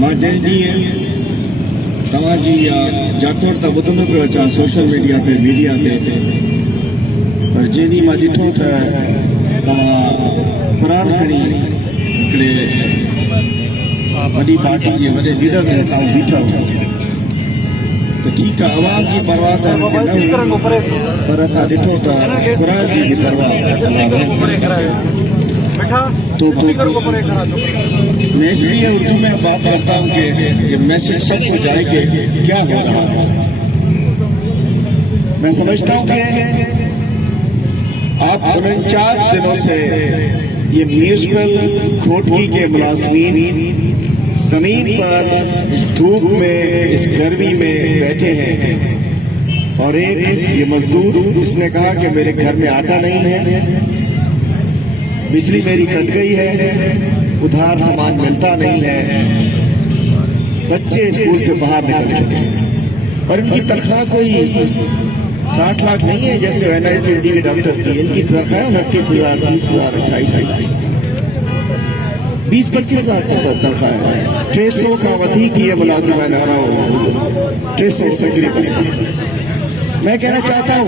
मां जल्दी तवाजी जातोड़ त ॿुधंदो पियो अचां सोशल मीडिया ते पर जेॾी मां ॾिठो त तव्हां क़ुरान खणी हिकिड़े वॾी पार्टी जे वॾे लीडर जे साम्हूं बीठा तो ठीक है, आवाम की परवाह तो पर असां ॾिठो त क़ुरान जी भी परवाह तो मैं इसलिए उर्दू में बात करता हूँ कि ये मैसेज सबको जाए कि क्या हो रहा है। मैं समझता हूँ कि आप 49 दिनों से ये म्यूनिसिपल घोटकी के मुलाजमीन जमीन पर इस धूप में इस गर्मी में बैठे हैं और एक ये मजदूर इसने कहा कि मेरे घर में आटा नहीं है, बिजली मेरी कट गई है, उधार सामान मिलता नहीं है, बच्चे स्कूल से बाहर निकल चुके हैं और इनकी तनख्वाह कोई 60 लाख नहीं है जैसे NICD के डॉक्टर की। इनकी तनख्वाह 29,000, 30,000, 28,000, 20-25 लाख तनख्वाह है। 300 का अधिक ये मुलाजिम है, 300 तकरीबन। मैं कहना चाहता हूँ,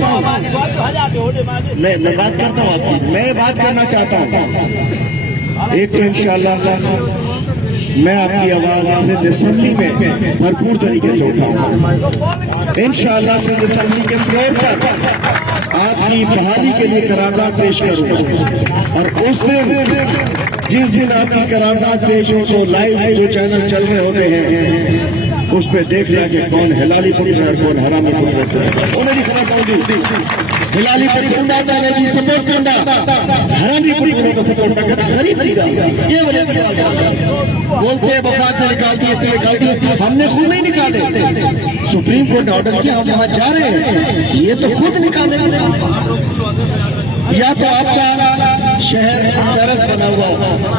मैं बात करता हूँ आपकी, मैं बात करना चाहता हूँ एक तो इंशाअल्लाह मैं आपकी आवाज सिंध असेंबली में भरपूर तरीके से उठाऊंगा। इंशाअल्लाह सिंध असेंबली के फ्लोर पर आपकी बहाली के लिए करारदाद पेश करूंगा और उस दिन जिस दिन आपकी करारदाद पेश हो तो लाइव जो चैनल चल रहे होते हैं उस पे देख लिया कि कौन हिलाली पुलिस और कौन हरामी पुलिस है। उन्हें खबर पहुंची हिलाली पुलिस की सपोर्ट करना, हरामी पुलिस को सपोर्ट करना गरीब ये वजह बोलते हैं वफात में निकालती है, इससे निकालती है। हमने खुद नहीं निकाले, सुप्रीम कोर्ट ने ऑर्डर किया, हम वहां जा रहे हैं, ये तो खुद निकाले। या तो आपका शहर टेरस बना हुआ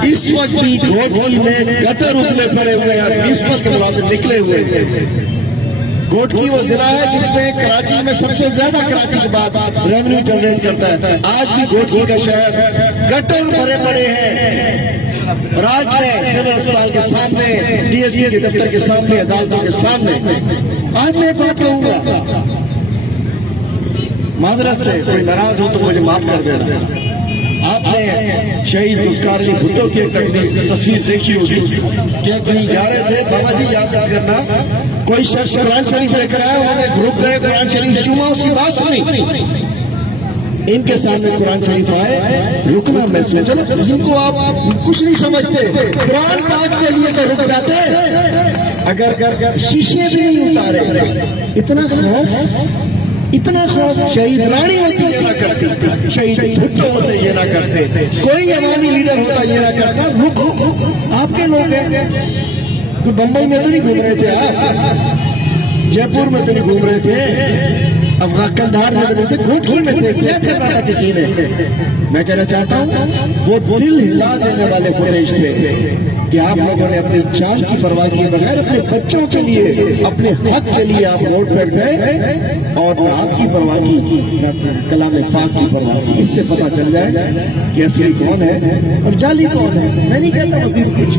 इस वक्त भी घोटकी में गटर उतले पड़े हुए हैं, म्यूनिसिपल के मुलाजिम निकले हुए हैं। घोटकी वो जिला है जिसमें कराची में सबसे ज्यादा कराची के बाद रेवेन्यू जनरेट करता है। आज भी घोटकी का शहर गटर भरे पड़े हैं। राज में सिविल अस्पताल के सामने, DSP के दफ्तर के सामने, अदालतों के सामने। आज मैं एक बात कहूंगा, माजरत से कोई नाराज हो तो मुझे माफ कर देना। आपने शहीद जुल्फिकार अली भुट्टो की तस्वीर देखी होगी कि कहीं जा रहे थे, बाबा जी याद करना, कोई शख्स कुरान शरीफ लेकर आया, उन्होंने ग्रुप गए, कुरान शरीफ चूमा, उसकी बात सुनी, इनके सामने कुरान शरीफ आए, रुकना मैसेज। चलो जिनको आप कुछ नहीं समझते कुरान पाक के लिए तो रुक जाते, अगर शीशे भी नहीं उतारे। इतना खौफ शहीद रानी होती ये ना करती, शहीद भुट्टो होते ये ना करते, कोई अवामी लीडर होता ये ना करता। रुक आपके लोग हैं, कोई बम्बई में तो नहीं घूम रहे थे आप, जयपुर में तो नहीं घूम रहे थे, कंधार में तो नहीं थे, घोटकी में थे, क्या कर रहा था किसी ने। मैं कहना चाहता हूँ वो दिल हिला देने वाले फुटेज थे कि आप लोगों ने अपनी जान की परवाह किए बगैर अपने बच्चों के लिए, अपने हक के लिए आप रोड पर गए और आपकी परवाह की, कलाम पाक की परवाह की। इससे पता चल जाए कि असली कौन है और जाली कौन है। मैं नहीं कहता मजीद कुछ।